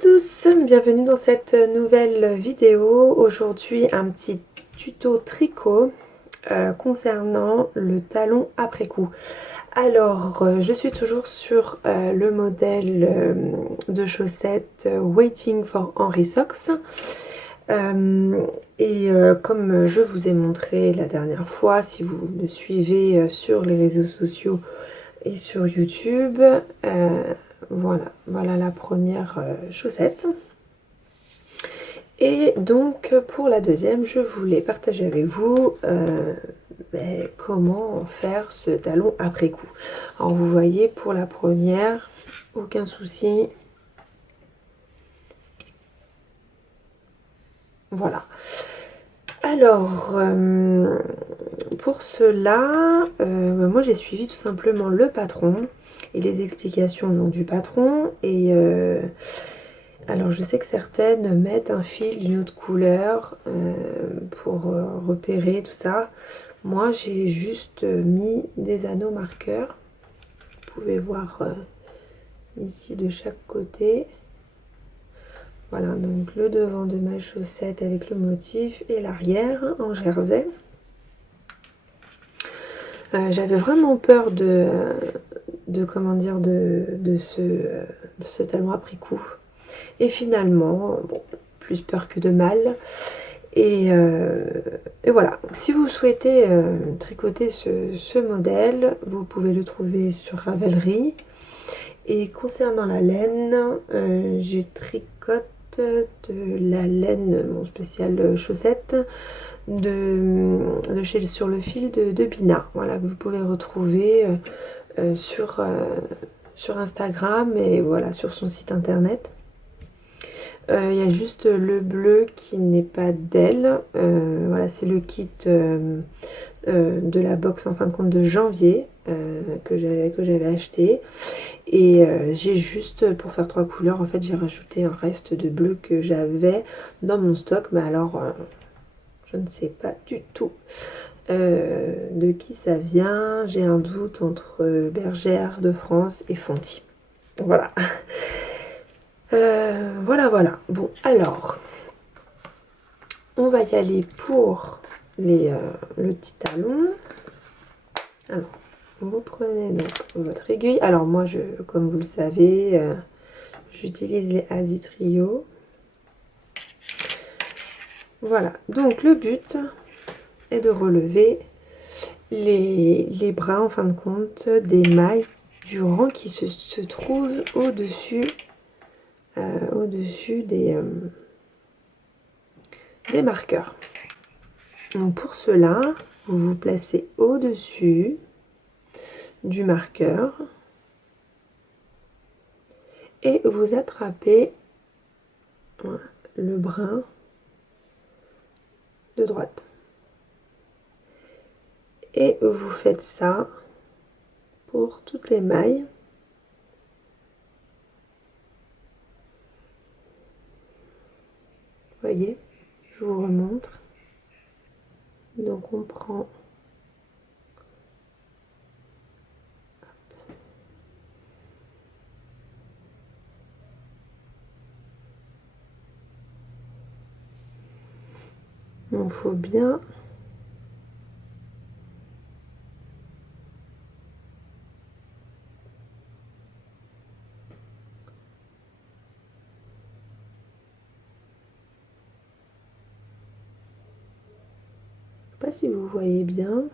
tous, bienvenue dans cette nouvelle vidéo. Aujourd'hui un petit tuto tricot concernant le talon après coup. Alors je suis toujours sur le modèle de chaussettes Waiting for Henry Socks. Comme je vous ai montré la dernière fois, si vous me suivez sur les réseaux sociaux et sur YouTube, voilà la première chaussette. Et donc pour la deuxième, je voulais partager avec vous comment faire ce talon après coup. Alors vous voyez, pour la première, aucun souci. Voilà. Alors, pour cela, moi j'ai suivi tout simplement le patron et les explications du patron. Et alors je sais que certaines mettent un fil d'une autre couleur pour repérer tout ça. Moi j'ai juste mis des anneaux marqueurs. Vous pouvez voir ici de chaque côté. Voilà, donc le devant de ma chaussette avec le motif et l'arrière en jersey. J'avais vraiment peur de ce talon après coup. Et finalement, bon, plus peur que de mal. Et voilà, si vous souhaitez tricoter ce modèle, vous pouvez le trouver sur Ravelry. Et concernant la laine, je tricote de la laine spéciale chaussette sur le fil de Bina, voilà, que vous pouvez retrouver sur Instagram et voilà, sur son site internet. Il y a juste le bleu qui n'est pas d'elle. Voilà, c'est le kit de la box en fin de compte de janvier que j'avais acheté. Et j'ai juste, pour faire 3 couleurs, en fait j'ai rajouté un reste de bleu que j'avais dans mon stock. Mais alors, je ne sais pas du tout de qui ça vient. J'ai un doute entre Bergère de France et Fenty. Voilà. Voilà. Bon, alors, on va y aller pour le petit talon. Alors, vous prenez votre aiguille. Alors moi, comme vous le savez, j'utilise les Adi Trio. Voilà, donc le but est de relever les bras en fin de compte des mailles du rang qui se trouvent au-dessus des marqueurs. Donc pour cela, vous vous placez au-dessus du marqueur et vous attrapez le brin de droite. Et vous faites ça pour toutes les mailles. Vous voyez, je vous remontre. Donc on prend il faut bien pas si vous voyez bien.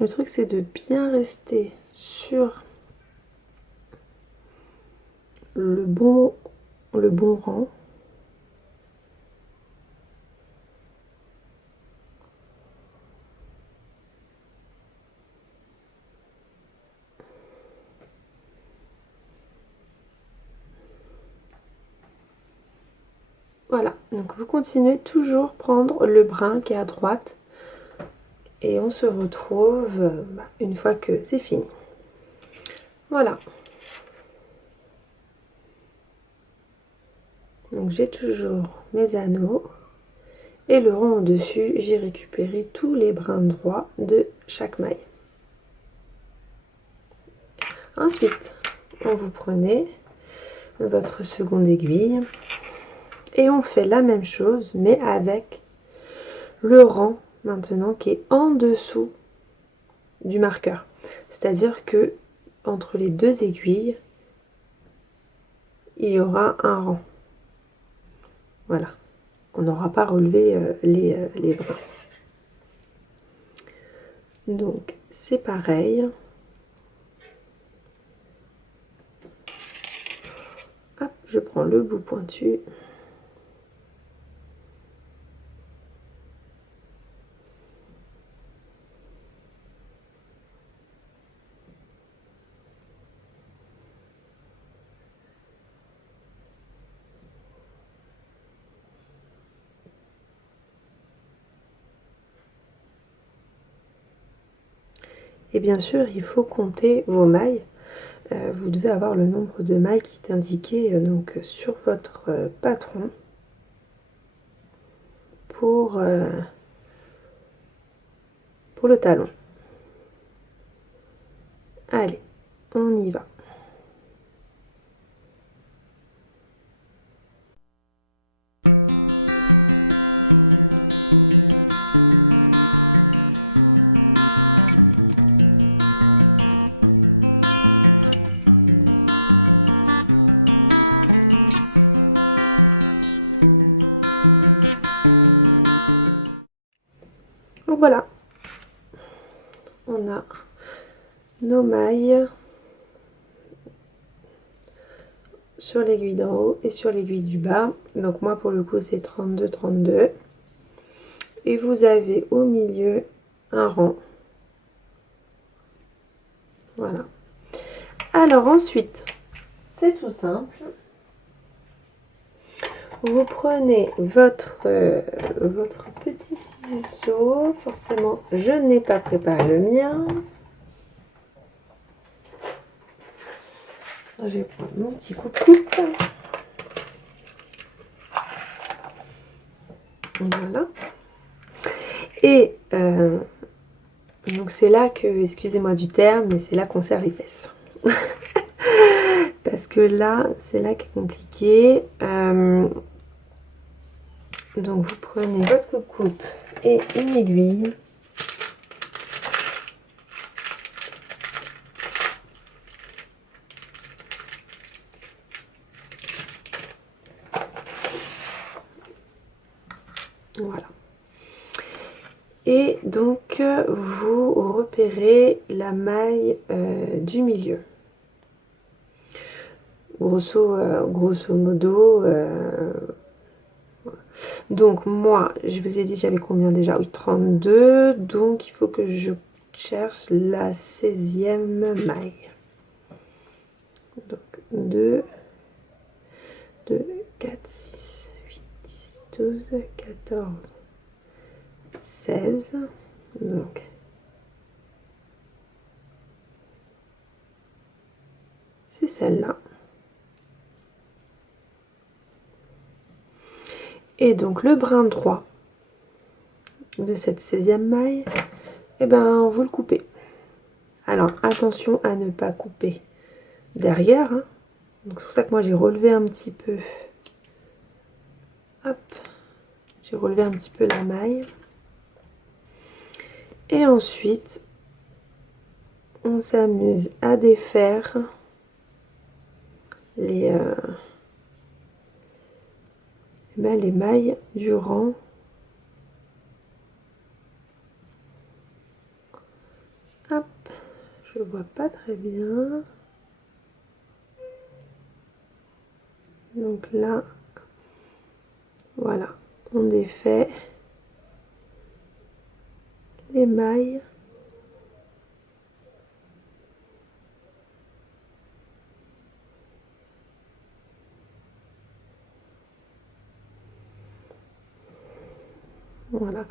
Le truc c'est de bien rester sur le bon rang. Voilà, donc vous continuez toujours prendre le brin qui est à droite et on se retrouve une fois que c'est fini. Voilà. Donc j'ai toujours mes anneaux et le rond au-dessus, j'ai récupéré tous les brins droits de chaque maille. Ensuite, vous prenez votre seconde aiguille et on fait la même chose mais avec le rang maintenant qui est en dessous du marqueur. C'est-à-dire que entre les deux aiguilles, il y aura un rang. Voilà. On n'aura pas relevé les brins. Donc c'est pareil. Hop, je prends le bout pointu. Et bien sûr, il faut compter vos mailles. Vous devez avoir le nombre de mailles qui est indiqué donc, sur votre patron pour le talon. Allez, on y va. Donc voilà, on a nos mailles sur l'aiguille d'en haut et sur l'aiguille du bas. Donc moi pour le coup c'est 32-32. Et vous avez au milieu un rang. Voilà. Alors ensuite, c'est tout simple. Vous prenez votre petit ciseau. Forcément, je n'ai pas préparé le mien. Je vais prendre mon petit coup de coupe. Voilà. Et donc c'est là que, excusez-moi du terme, mais c'est là qu'on serre les fesses. Parce que là, c'est là qu'est compliqué. Donc vous prenez votre coupe et une aiguille. Voilà. Et donc vous repérez la maille du milieu. Grosso modo. Donc moi, je vous ai dit j'avais combien déjà? Oui, 32. Donc il faut que je cherche la 16e maille. Donc 2, 4, 6, 8, 10, 12, 14, 16. Donc c'est celle-là. Et donc le brin droit de cette 16e maille, et ben vous le coupez. Alors attention à ne pas couper derrière. Hein. C'est pour ça que moi j'ai relevé un petit peu. Hop, j'ai relevé un petit peu la maille. Et ensuite, on s'amuse à défaire les mailles du rang. Hop, je vois pas très bien. Donc là, voilà, on défait les mailles. Voilà.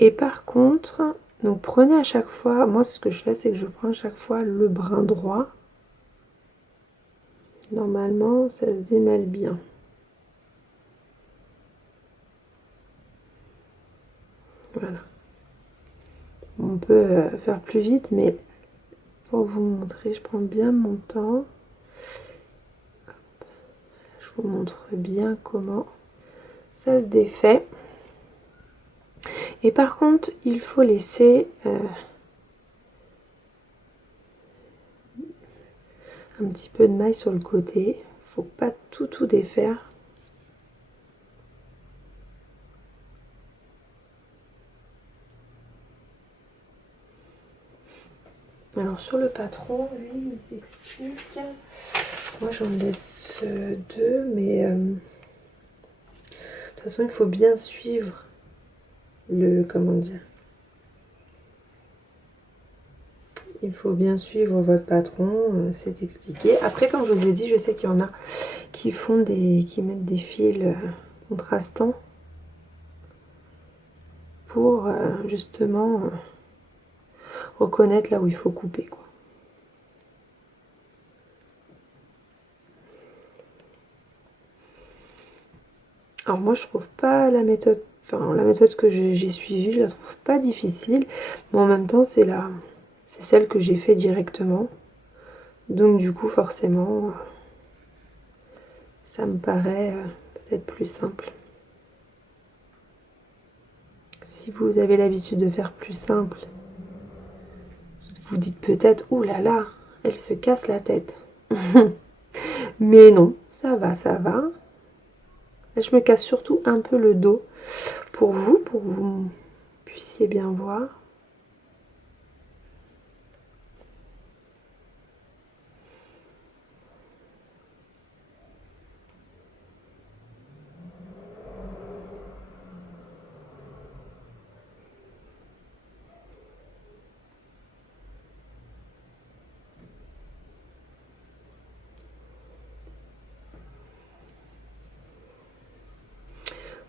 Et par contre, donc prenez à chaque fois, moi ce que je fais c'est que je prends à chaque fois le brin droit. Normalement ça se démêle bien. Voilà. On peut faire plus vite, mais pour vous montrer, je prends bien mon temps. Je vous montre bien comment ça se défait. Et par contre, il faut laisser un petit peu de maille sur le côté. Il ne faut pas tout défaire. Alors sur le patron, lui, il s'explique. Moi j'en laisse deux, mais de toute façon il faut bien suivre comment dire. Il faut bien suivre votre patron, c'est expliqué. Après, comme je vous ai dit, je sais qu'il y en a qui mettent des fils contrastants pour justement reconnaître là où il faut couper, quoi. Alors moi je trouve pas la méthode, la méthode que j'ai suivie, je la trouve pas difficile, mais en même temps c'est celle que j'ai fait directement, donc du coup forcément ça me paraît peut-être plus simple. Si vous avez l'habitude de faire plus simple, vous dites peut-être ouh là là, elle se casse la tête. Mais non, ça va, ça va. Je me casse surtout un peu le dos pour que vous puissiez bien voir.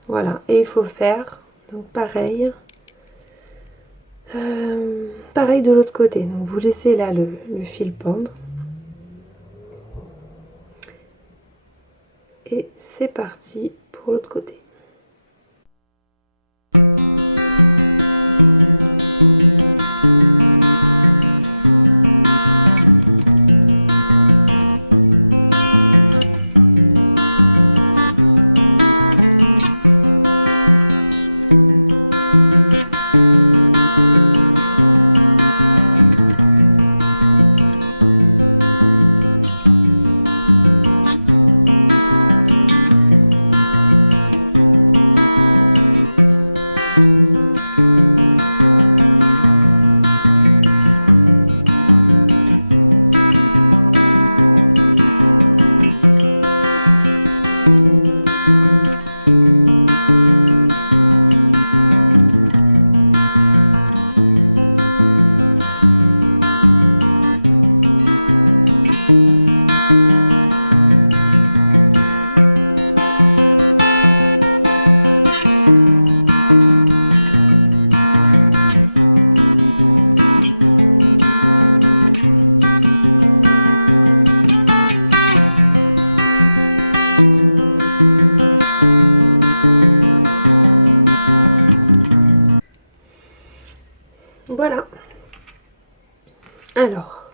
Voilà, et il faut faire donc pareil. Pareil de l'autre côté. Donc vous laissez là le fil pendre. Et c'est parti pour l'autre côté. Voilà. Alors,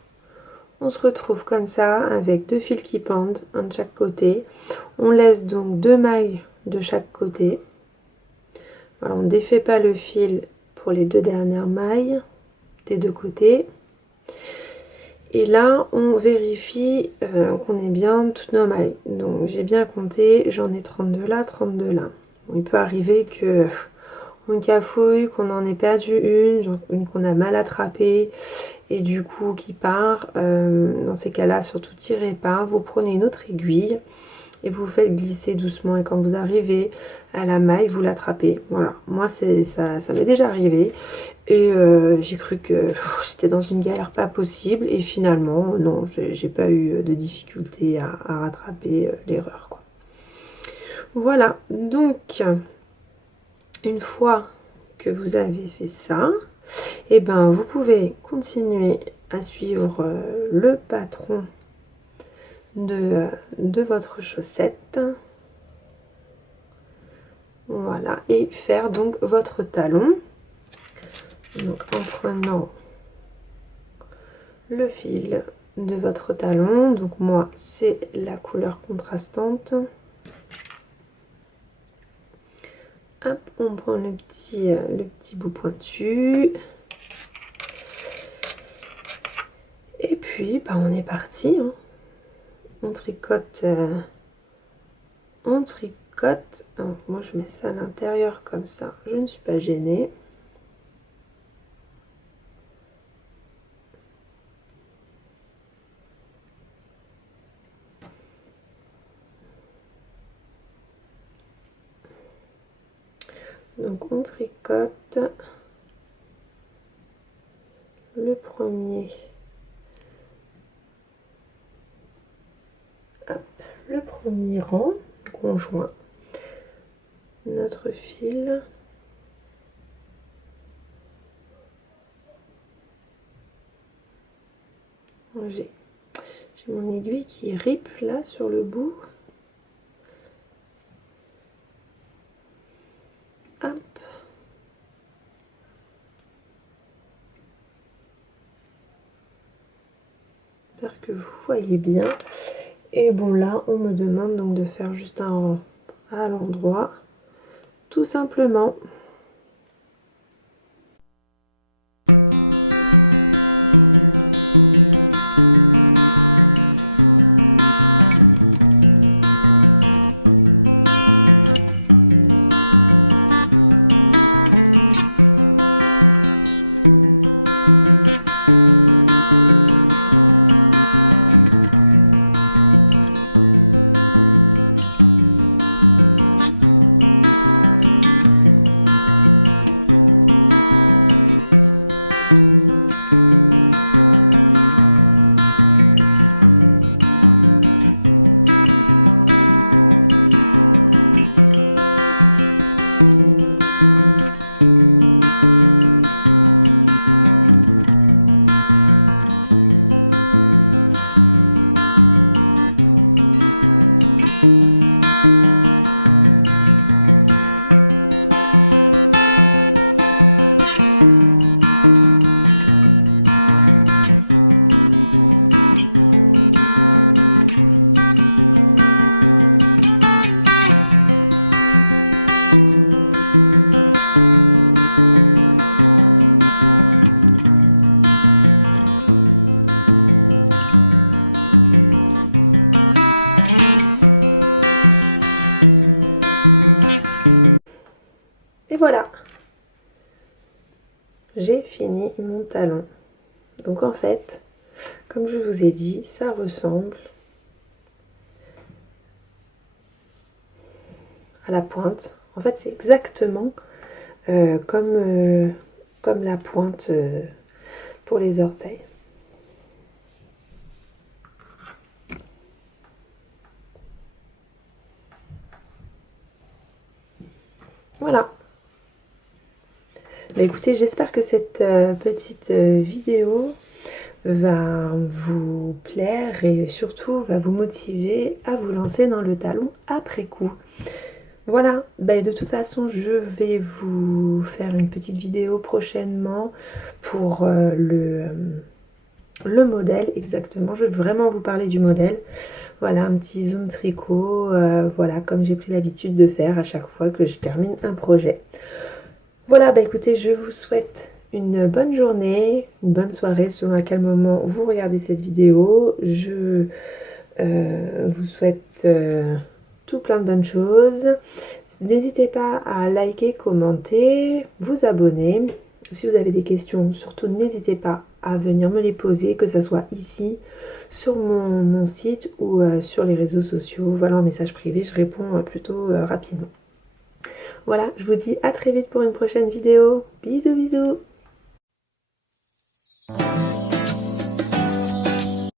on se retrouve comme ça avec deux fils qui pendent, un de chaque côté. On laisse donc deux mailles de chaque côté. Alors, on ne défait pas le fil pour les deux dernières mailles des deux côtés. Et là, on vérifie qu'on ait bien toutes nos mailles. Donc, j'ai bien compté, j'en ai 32 là, 32 là. Il peut arriver que on cafouille, qu'on en ait perdu une, qu'on a mal attrapée et du coup qui part. Dans ces cas-là, surtout tirez pas. Vous prenez une autre aiguille et vous faites glisser doucement. Et quand vous arrivez à la maille, vous l'attrapez. Voilà, moi ça m'est déjà arrivé. Et j'ai cru que j'étais dans une galère pas possible. Et finalement, non, j'ai pas eu de difficulté à rattraper l'erreur. Voilà, donc une fois que vous avez fait ça, et ben vous pouvez continuer à suivre le patron de votre chaussette. Voilà, et faire donc votre talon. Donc en prenant le fil de votre talon, donc moi c'est la couleur contrastante. Hop, on prend le petit bout pointu. Et puis bah, on est parti. Hein. On tricote. Alors, moi je mets ça à l'intérieur comme ça. Je ne suis pas gênée. Donc on tricote le premier, le premier rang, on joint notre fil. J'ai mon aiguille qui ripe là sur le bout. Hop. J'espère que vous voyez bien. Et bon là, on me demande donc de faire juste un rang à l'endroit, tout simplement. Et voilà, j'ai fini mon talon. Donc en fait, comme je vous ai dit, ça ressemble à la pointe. En fait, c'est exactement comme la pointe pour les orteils. Voilà. Bah écoutez, j'espère que cette petite vidéo va vous plaire et surtout va vous motiver à vous lancer dans le talon après coup. Voilà, bah de toute façon je vais vous faire une petite vidéo prochainement pour le modèle exactement. Je vais vraiment vous parler du modèle. Voilà, un petit zoom tricot, voilà, comme j'ai pris l'habitude de faire à chaque fois que je termine un projet. Voilà, bah écoutez, je vous souhaite une bonne journée, une bonne soirée selon à quel moment vous regardez cette vidéo. Je vous souhaite tout plein de bonnes choses. N'hésitez pas à liker, commenter, vous abonner. Si vous avez des questions, surtout n'hésitez pas à venir me les poser, que ce soit ici, sur mon site ou sur les réseaux sociaux. Voilà, en message privé, je réponds plutôt rapidement. Voilà, je vous dis à très vite pour une prochaine vidéo. Bisous, bisous.